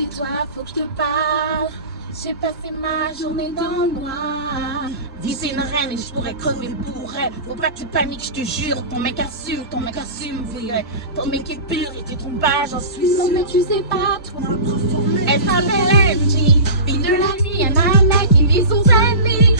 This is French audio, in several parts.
c'est toi, faut que je te parle. J'ai passé ma journée dans le noir. Dis c'est une reine et je pourrais crever pour elle. Faut pas que tu paniques, je te jure. Ton mec assume, oui, ouais. Ton mec est pur et tu trompes pas, j'en suis sûre. Non mais tu sais pas, toi. Elle s'appelle Angie, fille de la nuit, un nana qui vit son amis.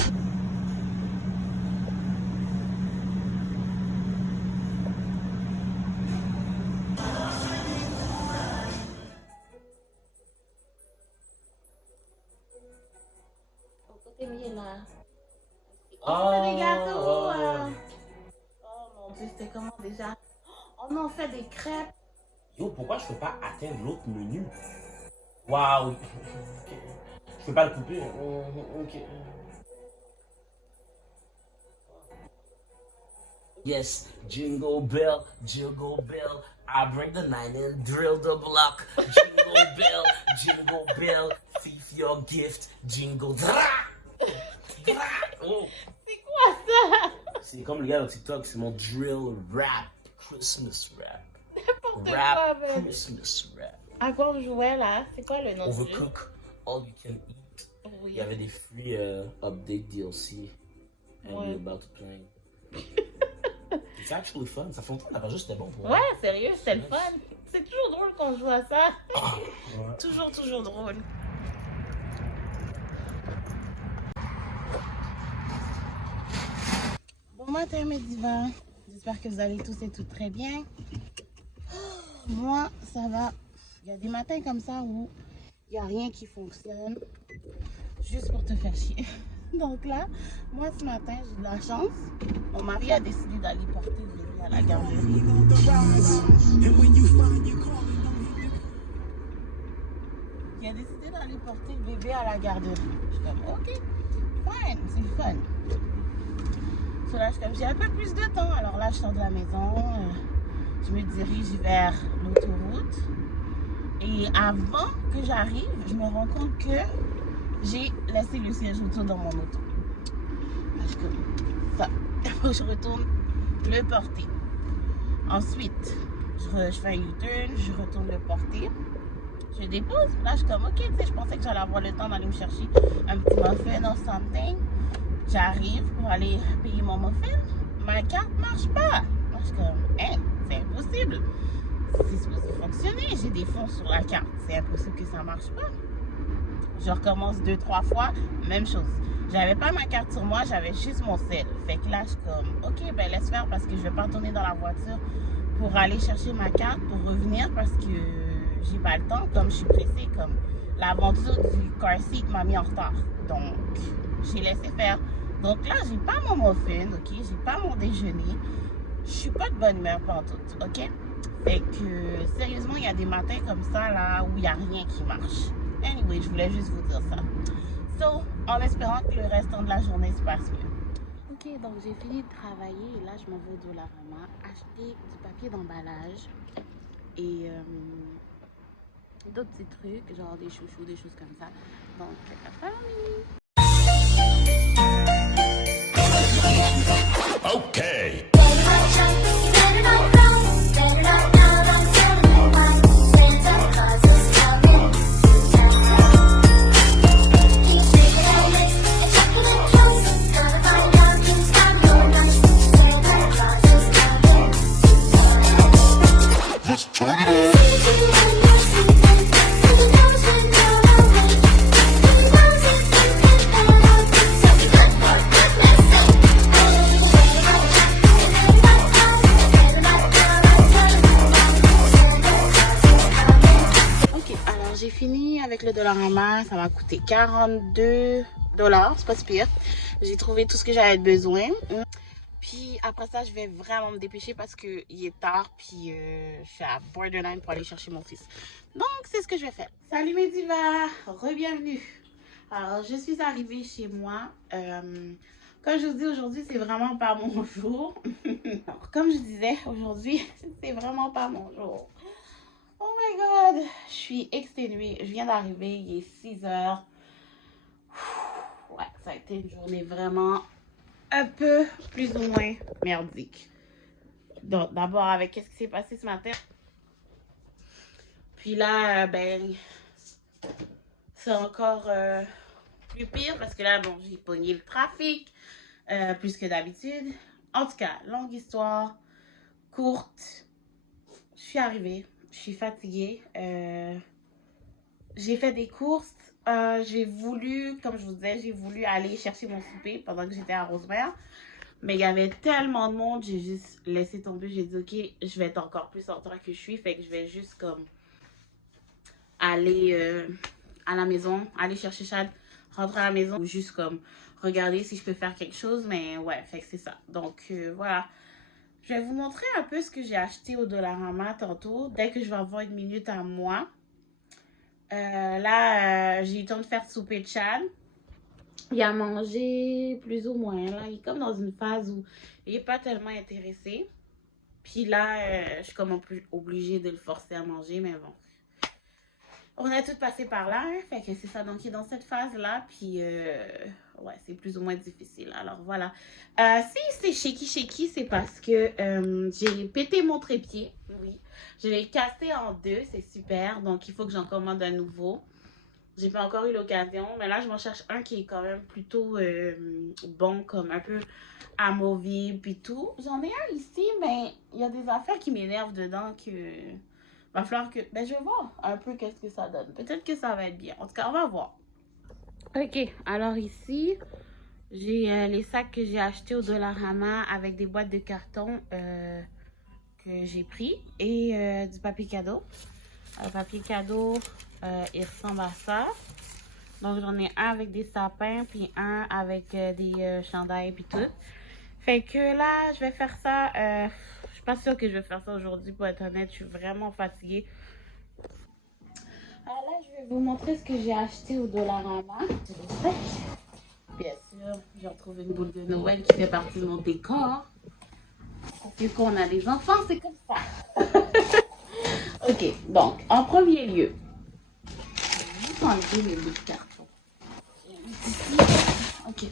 On fait des gâteaux. Oh mon Dieu, c'était comment déjà? On en fait des crêpes. Yo, pourquoi je peux pas atteindre l'autre menu? Waouh! Je peux pas le couper. Ok. Yes, jingle bell, I break the nine and drill the block. Jingle bell, thief your gift, jingle. Oh. C'est quoi ça? C'est comme le gars dans TikTok, c'est mon drill rap, Christmas rap. N'importe Rap, quoi, man. Christmas rap. À quoi on jouait là? C'est quoi le nom du jeu? Overcook, all you can eat. Oui. Il y avait des free update DLC. And Ouais. we're about to play. It's actually fun. Ça fait longtemps qu'on n'a pas joué, c'était bon pour moi. Ouais, sérieux, c'était le fun. C'est toujours drôle qu'on joue à ça. Ouais. Toujours drôle. Bon matin mes divins. J'espère que vous allez tous et toutes très bien. Moi, ça va. Il y a des matins comme ça où il n'y a rien qui fonctionne. Juste pour te faire chier. Donc là, moi ce matin, j'ai de la chance. Mon mari a décidé d'aller porter le bébé à la garderie. Il a décidé d'aller porter le bébé à la garderie. Je suis comme, ok, fine, c'est fun. So là, je suis comme, j'ai un peu plus de temps. Alors là, je sors de la maison. Je me dirige vers l'autoroute. Et avant que j'arrive, je me rends compte que j'ai laissé le siège auto dans mon auto. Là, je suis comme, ça, il faut que je retourne le porter. Ensuite, je fais un U-turn, je retourne le porter. Je dépose. Là, je suis comme, ok, tu sais, je pensais que j'allais avoir le temps d'aller me chercher un petit muffin or something. J'arrive pour aller payer mon muffin. Ma carte marche pas. Là, je suis comme, hein, c'est impossible. C'est supposé fonctionner. J'ai des fonds sur la carte. C'est impossible que ça marche pas. Je recommence 2-3 fois, même chose. J'avais pas ma carte sur moi, j'avais juste mon sel. Fait que là, je suis comme, ok, ben laisse faire parce que je vais pas retourner dans la voiture pour aller chercher ma carte pour revenir parce que j'ai pas le temps. Comme je suis pressée, comme l'aventure du car seat m'a mis en retard. Donc, j'ai laissé faire. Donc là, j'ai pas mon muffin, ok? J'ai pas mon déjeuner. Je suis pas de bonne humeur pantoute, ok? Fait que, sérieusement, il y a des matins comme ça, là, où il y a rien qui marche. Anyway, je voulais juste vous dire ça. So, en espérant que le restant de la journée se passe mieux. Ok, donc j'ai fini de travailler et là, je m'en vais au Dollarama acheter du papier d'emballage et d'autres petits trucs, genre des chouchous, des choses comme ça. Donc, famille! Okay. Avec le Dollarama, ça m'a coûté 42 $, c'est pas si pire. J'ai trouvé tout ce que j'avais besoin. Puis après ça, je vais vraiment me dépêcher parce qu'il est tard. Puis je suis à Borderline pour aller chercher mon fils. Donc c'est ce que je vais faire. Salut mes divas, re-bienvenue. Alors je suis arrivée chez moi. Comme je vous dis aujourd'hui, c'est vraiment pas mon jour. Alors, comme je disais, aujourd'hui, c'est vraiment pas mon jour. Oh my god, je suis exténuée. Je viens d'arriver, il est 6 h. Ouais, ça a été une journée vraiment un peu plus ou moins merdique. Donc, d'abord avec qu'est-ce qui s'est passé ce matin. Puis là, ben, c'est encore plus pire parce que là, bon, j'ai pogné le trafic plus que d'habitude. En tout cas, longue histoire, courte. Je suis arrivée, je suis fatiguée. J'ai fait des courses. J'ai voulu, comme je vous disais, j'ai voulu aller chercher mon souper pendant que j'étais à Rosemère. Mais il y avait tellement de monde, j'ai juste laissé tomber. J'ai dit, OK, je vais être encore plus en train que je suis. Fait que je vais juste comme aller à la maison, aller chercher Chad, rentrer à la maison ou juste comme regarder si je peux faire quelque chose. Mais ouais, fait que c'est ça. Donc voilà. Je vais vous montrer un peu ce que j'ai acheté au Dollarama tantôt, dès que je vais avoir une minute à moi. Là, j'ai eu le temps de faire souper de Chad. Il a mangé plus ou moins. Là, il est comme dans une phase où il n'est pas tellement intéressé. Puis là, je suis comme obligée de le forcer à manger, mais bon. On a tout passé par là, hein, fait que c'est ça. Donc, il est dans cette phase-là, puis ouais, c'est plus ou moins difficile. Alors, voilà. Si c'est shaky, c'est parce que j'ai pété mon trépied, oui. Je l'ai cassé en deux, c'est super. Donc, il faut que j'en commande un nouveau. J'ai pas encore eu l'occasion, mais là, je m'en cherche un qui est quand même plutôt bon, comme un peu amovible, puis tout. J'en ai un ici, mais il y a des affaires qui m'énervent dedans que... Va falloir que... Ben, je vais voir un peu qu'est-ce que ça donne. Peut-être que ça va être bien. En tout cas, on va voir. Ok, alors ici, j'ai les sacs que j'ai achetés au Dollarama avec des boîtes de carton que j'ai pris et du papier cadeau. Le papier cadeau, il ressemble à ça. Donc, j'en ai un avec des sapins, puis un avec des chandails, puis tout. Fait que là, je vais faire ça. Je suis pas sûre que je vais faire ça aujourd'hui, pour être honnête. Je suis vraiment fatiguée. Alors là, je vais vous montrer ce que j'ai acheté au Dollarama. Bien sûr, j'ai retrouvé une boule de Noël qui fait partie de mon décor. Vu qu'on a des enfants, c'est comme ça. Ok, donc, en premier lieu, je vais juste enlever les bouts de carton. Ici. Ok.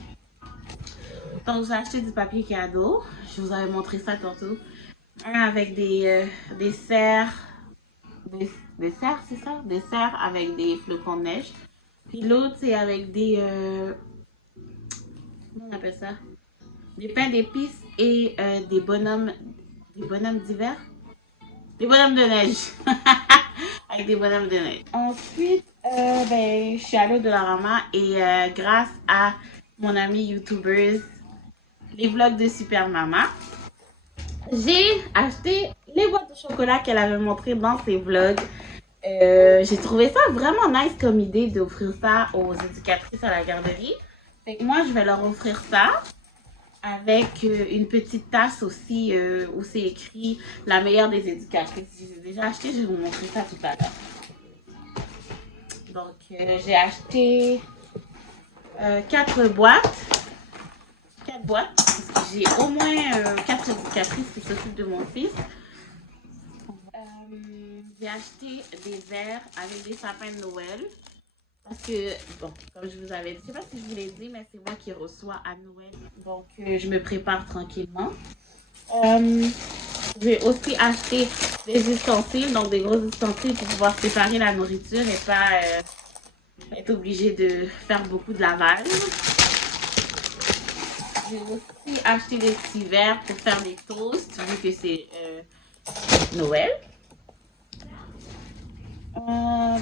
Donc, j'ai acheté du papier cadeau. Je vous avais montré ça tantôt. Un avec des cerfs. Des cerfs, c'est ça? Des cerfs avec des flocons de neige. Puis l'autre, c'est avec des... comment on appelle ça? Des pains d'épices et des bonhommes d'hiver. Des bonhommes de neige. Avec des bonhommes de neige. Ensuite, ben, je suis allée au Dollarama et grâce à mon ami YouTubers, les vlogs de Super Mama, j'ai acheté les boîtes de chocolat qu'elle avait montrées dans ses vlogs. J'ai trouvé ça vraiment nice comme idée d'offrir ça aux éducatrices à la garderie. Fait que moi, je vais leur offrir ça avec une petite tasse aussi où c'est écrit la meilleure des éducatrices. J'ai déjà acheté, je vais vous montrer ça tout à l'heure. Donc, j'ai acheté 4 boîtes. 4 boîtes, parce que j'ai au moins 4 éducatrices qui s'occupent de mon fils. J'ai acheté des verres avec des sapins de Noël. Parce que, bon, comme je vous avais dit, je ne sais pas si je vous l'ai dit, mais c'est moi qui reçois à Noël. Donc, je me prépare tranquillement. J'ai aussi acheté des ustensiles, donc des gros ustensiles pour pouvoir séparer la nourriture et pas être obligé de faire beaucoup de lavage. J'ai aussi acheté des petits verres pour faire des toasts, vu que c'est Noël.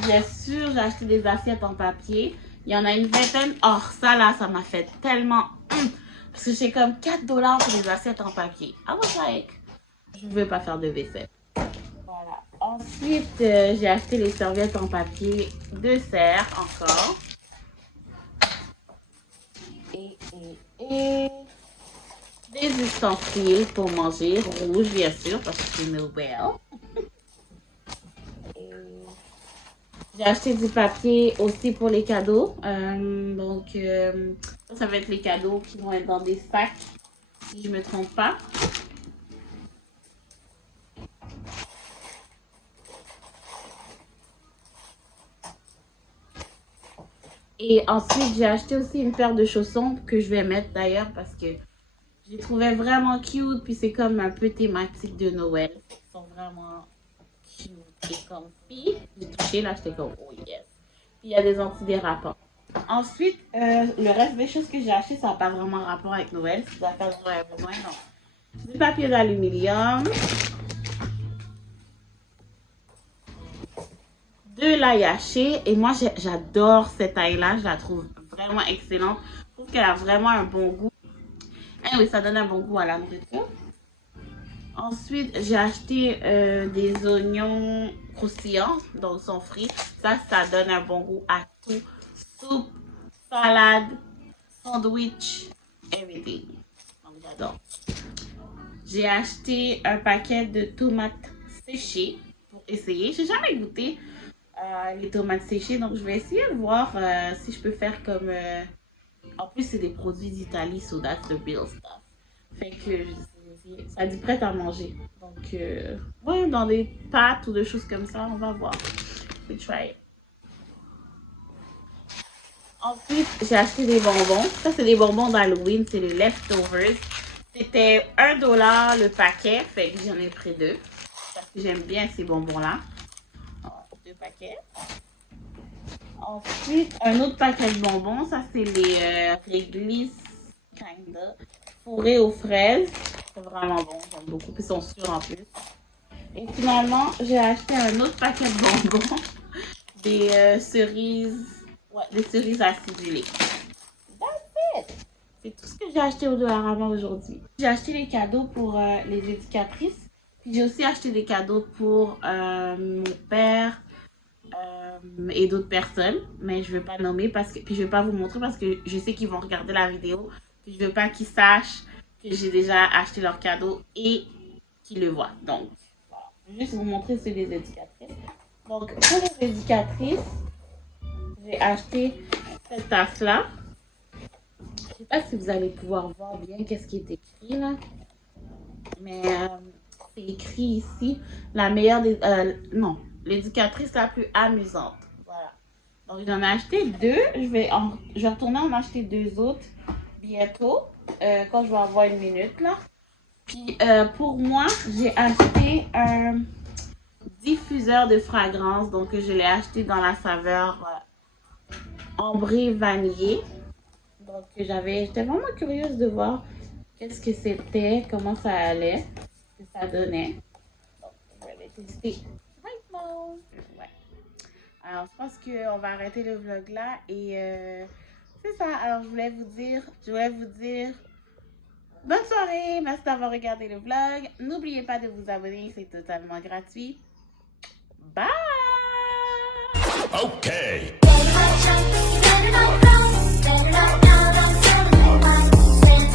Bien sûr, j'ai acheté des assiettes en papier. Il y en a une vingtaine. Oh, ça là, ça m'a fait tellement... Parce que j'ai comme 4 $ pour des assiettes en papier. I was like, je ne veux pas faire de vaisselle. Voilà. Ensuite, j'ai acheté les serviettes en papier de serre encore. Et des ustensiles pour manger, rouge bien sûr, parce que c'est Noël. J'ai acheté du papier aussi pour les cadeaux. Donc, ça va être les cadeaux qui vont être dans des sacs, si je ne me trompe pas. Et ensuite, j'ai acheté aussi une paire de chaussons que je vais mettre d'ailleurs parce que je les trouvais vraiment cute. Puis c'est comme un peu thématique de Noël. Ils sont vraiment cute et comfy. J'ai touché là, j'étais comme oh yes. Puis il y a des antidérapants. Ensuite, le reste des choses que j'ai acheté, ça n'a pas vraiment rapport avec Noël. C'est des affaires dont j'avais besoin. Donc, du papier d'aluminium, de l'ail haché. Et moi, j'adore cette ail-là. Je la trouve vraiment excellente. Je trouve qu'elle a vraiment un bon goût. Et oui, ça donne un bon goût à la nourriture. Ensuite, j'ai acheté des oignons croustillants, donc ils sont frits. Ça donne un bon goût à tout. Soupe, salade, sandwich, everything. Donc, j'adore. J'ai acheté un paquet de tomates séchées pour essayer. J'ai jamais goûté les tomates séchées, donc je vais essayer de voir si je peux faire comme... En plus, c'est des produits d'Italie, so that's the real stuff. Fait que ça dit prête à manger. Donc, ouais, dans des pâtes ou des choses comme ça, on va voir. We try it. Ensuite, j'ai acheté des bonbons. Ça, c'est des bonbons d'Halloween, c'est les leftovers. C'était $1 le paquet, fait que j'en ai pris 2. Parce que j'aime bien ces bonbons-là. 2 paquets. Ensuite, un autre paquet de bonbons. Ça, c'est les réglisse, kinda, fourrés aux fraises. C'est vraiment bon, j'aime beaucoup. Puis ils sont sûrs en plus. Et finalement, j'ai acheté un autre paquet de bonbons. Des cerises. Ouais, des cerises acidulées. That's it! C'est tout ce que j'ai acheté au Dollarama aujourd'hui. J'ai acheté les cadeaux pour les éducatrices. Puis j'ai aussi acheté des cadeaux pour mon père et d'autres personnes. Mais je ne vais pas nommer parce que. Puis je ne vais pas vous montrer parce que je sais qu'ils vont regarder la vidéo. Puis je ne veux pas qu'ils sachent que j'ai déjà acheté leurs cadeaux et qu'ils le voient. Donc, voilà. Je vais juste vous montrer ceux des éducatrices. Donc, pour les éducatrices, j'ai acheté cette tasse-là. Je ne sais pas si vous allez pouvoir voir bien qu'est-ce qui est écrit là. Mais c'est écrit ici, la meilleure des... non, l'éducatrice la plus amusante. Voilà. Donc, j'en ai acheté 2. Je vais retourner en acheter 2 autres bientôt, quand je vais avoir 1 minute là. Puis, pour moi, j'ai acheté un diffuseur de fragrance. Donc, je l'ai acheté dans la saveur ambré vanillé. Donc, j'étais vraiment curieuse de voir qu'est-ce que c'était, comment ça allait, ce que ça donnait. Donc, je vais le tester maintenant. Ouais. Alors, je pense qu'on va arrêter le vlog là et c'est ça. Alors, je voulais vous dire bonne soirée. Merci d'avoir regardé le vlog. N'oubliez pas de vous abonner, c'est totalement gratuit. Bye! Okay.